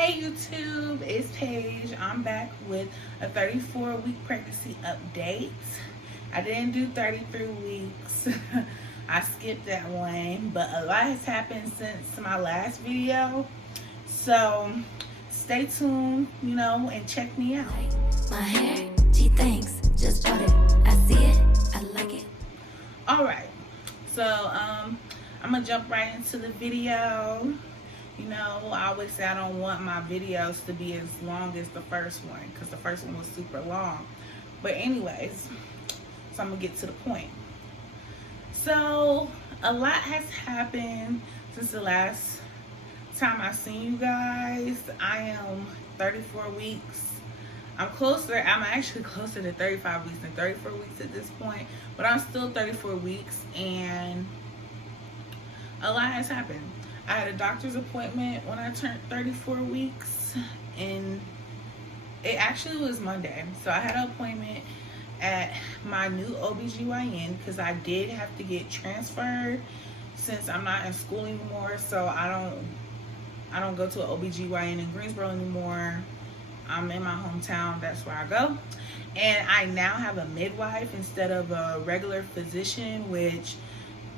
Hey YouTube, it's Paige. I'm back with a 34-week pregnancy update. I didn't do 33 weeks. I skipped that one, but a lot has happened since my last video. So stay tuned, and check me out. My hair, she thinks, just bought it. I see it, I like it. Alright, so I'm gonna jump right into the video. I always say I don't want my videos to be as long as the first one because the first one was super long. But anyways, so I'm gonna get to the point. So a lot has happened since the last time I've seen you guys. I am 34 weeks. I'm actually closer to 35 weeks than 34 weeks at this point, but I'm still 34 weeks and a lot has happened. I had a doctor's appointment when I turned 34 weeks, and it actually was Monday. So I had an appointment at my new OBGYN because I did have to get transferred since I'm not in school anymore. So I don't go to an OBGYN in Greensboro anymore. I'm in my hometown, that's where I go. And I now have a midwife instead of a regular physician, which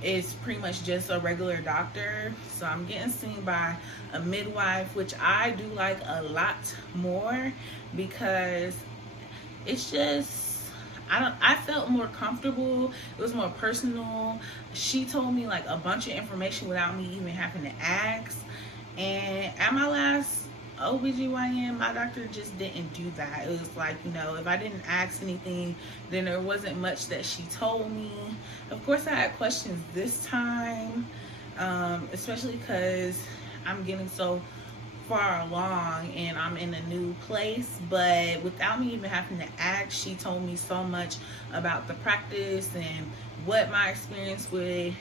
is pretty much just a regular doctor. So I'm getting seen by a midwife, which I do like a lot more because it's just, I felt more comfortable. It was more personal. She told me like a bunch of information without me even having to ask. And at my last OBGYN, my doctor just didn't do that. It was like, if I didn't ask anything, then there wasn't much that she told me. Of course, I had questions this time, especially because I'm getting so far along and I'm in a new place. But without me even having to ask, she told me so much about the practice and what my experience would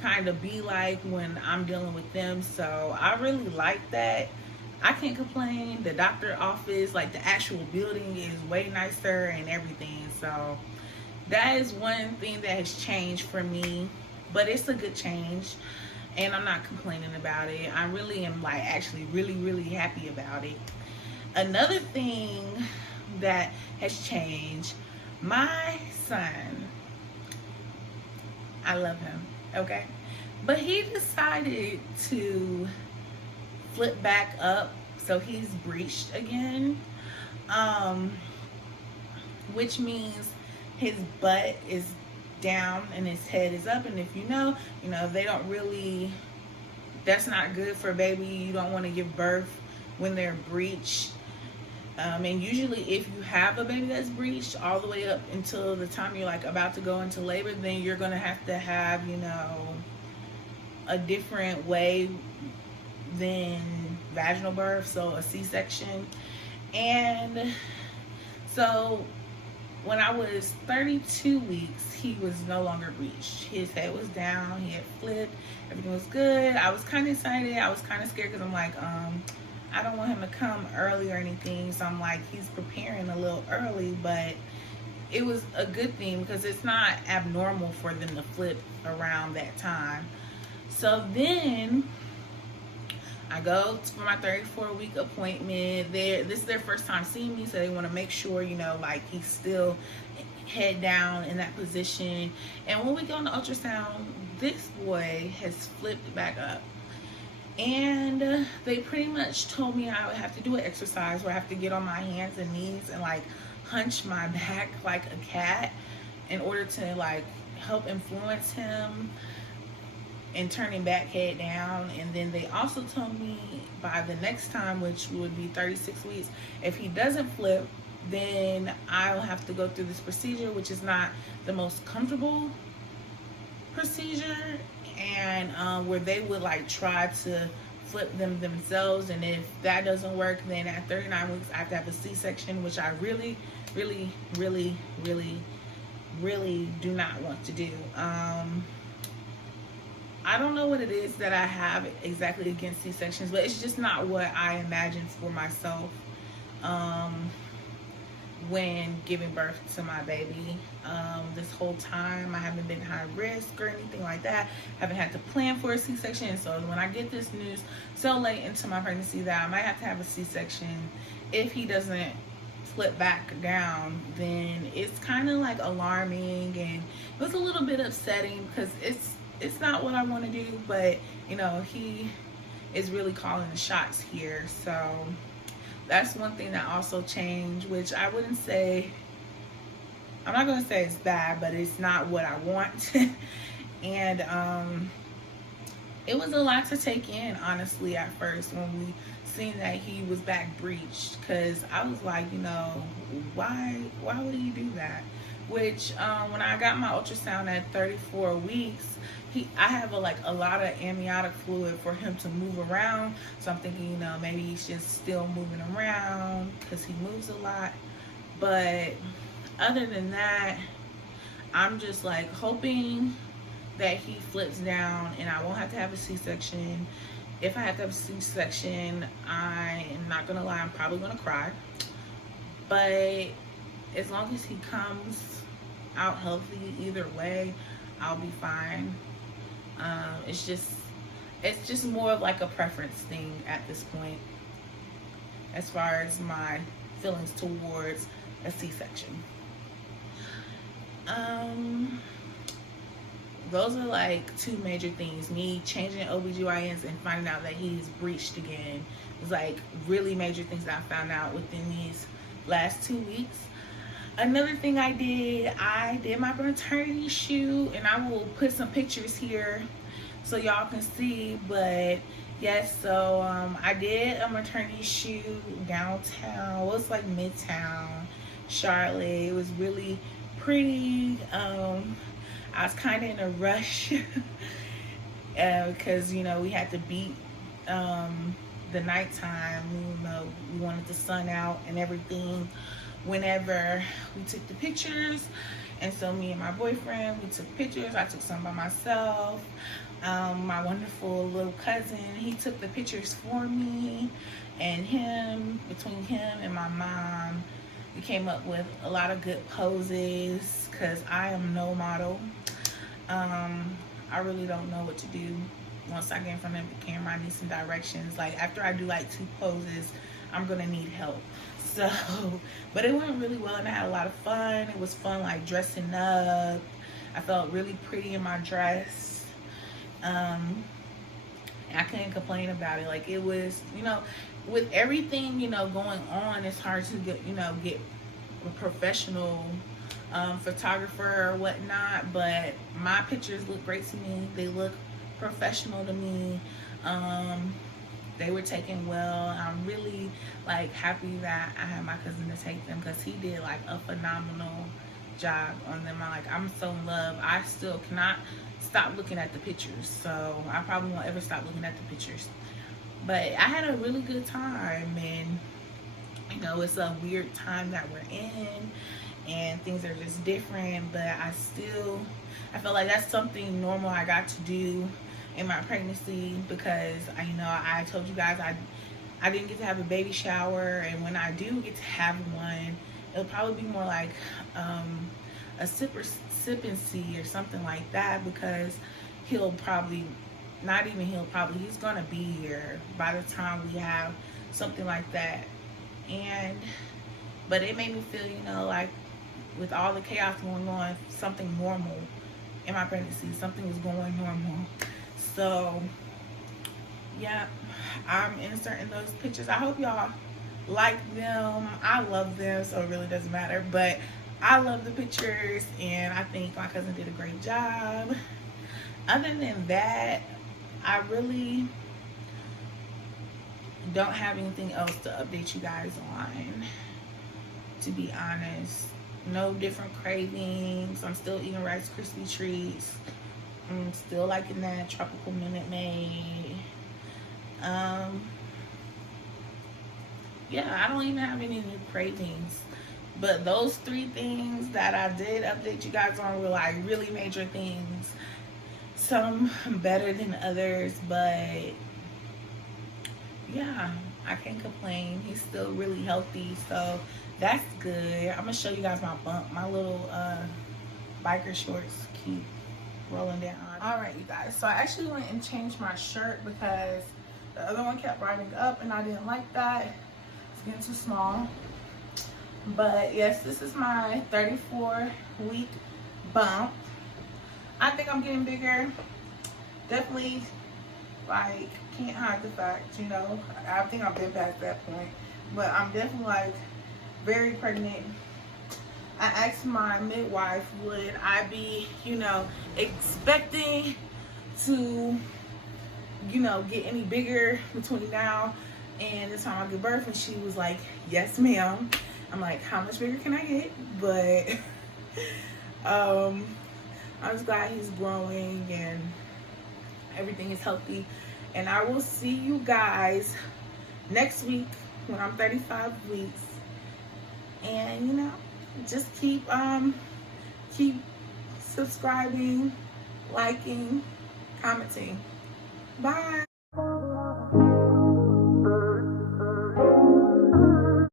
kind of be like when I'm dealing with them. So I really like that. I can't complain. The doctor office, like the actual building, is way nicer and everything. So that is one thing that has changed for me, but it's a good change and I'm not complaining about it. I really am actually really happy about it. Another thing that has changed, my son, I love him, okay? But he decided to flip back up, so he's breached again, which means his butt is down and his head is up. And if they don't really, that's not good for a baby. You don't want to give birth when they're breached. And usually if you have a baby that's breached all the way up until the time you're like about to go into labor, then you're gonna have to have a different way than vaginal birth, so a C-section. And so when I was 32 weeks, he was no longer breached. His head was down, he had flipped, everything was good. I was kind of excited. I was kind of scared because I'm like, I don't want him to come early or anything. So I'm like, he's preparing a little early, but it was a good thing because it's not abnormal for them to flip around that time. So then I go for my 34-week appointment. This is their first time seeing me, so they want to make sure, he's still head down in that position. And when we go on the ultrasound, this boy has flipped back up. And they pretty much told me I would have to do an exercise where I have to get on my hands and knees and hunch my back like a cat in order to help influence him and turning back head down. And then they also told me by the next time, which would be 36 weeks, if he doesn't flip, then I'll have to go through this procedure, which is not the most comfortable procedure, and where they would try to flip them themselves. And if that doesn't work, then at 39 weeks I have to have a C-section, which I really do not want to do. I don't know what it is that I have exactly against C-sections, but it's just not what I imagined for myself. when giving birth to my baby. This whole time I haven't been high risk or anything like that. Haven't had to plan for a C-section. So when I get this news so late into my pregnancy that I might have to have a C-section if he doesn't flip back down, then it's kind of like alarming, and it was a little bit upsetting because it's not what I want to do, but you know, he is really calling the shots here. So that's one thing that also changed, which I wouldn't say, I'm not going to say it's bad, but it's not what I want. And it was a lot to take in, honestly, at first when we seen that he was back breached, because I was like, you know, why would he do that? Which when I got my ultrasound at 34 weeks, I have a lot of amniotic fluid for him to move around. So I'm thinking, you know, maybe he's just still moving around because he moves a lot. But other than that, I'm just like hoping that he flips down and I won't have to have a C-section. If I have to have a C-section, I am not gonna lie, I'm probably gonna cry. But as long as he comes out healthy either way, I'll be fine. It's just more of like a preference thing at this point as far as my feelings towards a C-section. Those are like two major things. Me changing OBGYNs and finding out that he's breached again. It's like really major things that I found out within these last 2 weeks. Another thing I did my maternity shoot, and I will put some pictures here so y'all can see. But yes, so I did a maternity shoot downtown. Well, it's like Midtown Charlotte. It was really pretty. I was kind of in a rush because you know, we had to beat the nighttime. You know, we wanted the sun out and everything whenever we took the pictures. And so me and my boyfriend, we took pictures. I took some by myself. My wonderful little cousin, he took the pictures for me, and between him and my mom, we came up with a lot of good poses because I am no model. I really don't know what to do. Once I get in front of the camera, I need some directions. Like after I do like 2 poses, I'm gonna need help. So, but it went really well and I had a lot of fun. It was fun like dressing up. I felt really pretty in my dress. And I couldn't complain about it. Like it was, you know, with everything, you know, going on, it's hard to get a professional photographer or whatnot, but my pictures look great to me. They look professional to me. They were taken well. I'm really like happy that I had my cousin to take them because he did like a phenomenal job on them. I'm so in love. I still cannot stop looking at the pictures, so I probably won't ever stop looking at the pictures. But I had a really good time, and you know, it's a weird time that we're in and things are just different, but I feel like that's something normal I got to do in my pregnancy because I told you guys I didn't get to have a baby shower, and when I do get to have one, it'll probably be more like a sip and see or something like that, because he's gonna be here by the time we have something like that. But it made me feel, you know, like with all the chaos going on, something normal in my pregnancy, something was going normal. So yeah, I'm inserting those pictures. I hope y'all like them. I love them, so it really doesn't matter, but I love the pictures and I think my cousin did a great job. Other than that, I really don't have anything else to update you guys on, to be honest. No different cravings. I'm still eating Rice Krispie treats. I'm still liking that tropical Minute Maid. Yeah, I don't even have any new cravings. But those 3 things that I did update you guys on were like really major things. Some better than others, but yeah, I can't complain. He's still really healthy, so that's good. I'm gonna show you guys my bump. My little biker shorts keep rolling down. All right, you guys. So I actually went and changed my shirt because the other one kept riding up, and I didn't like that. It's getting too small. But yes, this is my 34-week bump. I think I'm getting bigger. Definitely, like, can't hide the fact, you know. I think I've been past that point. But I'm definitely, like, very pregnant. I asked my midwife, would I be, you know, expecting to, you know, get any bigger between now and the time I give birth? And she was like, yes, ma'am. I'm like, how much bigger can I get? But I'm just glad he's growing and everything is healthy. And I will see you guys next week when I'm 35 weeks. And, you know, just keep subscribing, liking, commenting. Bye.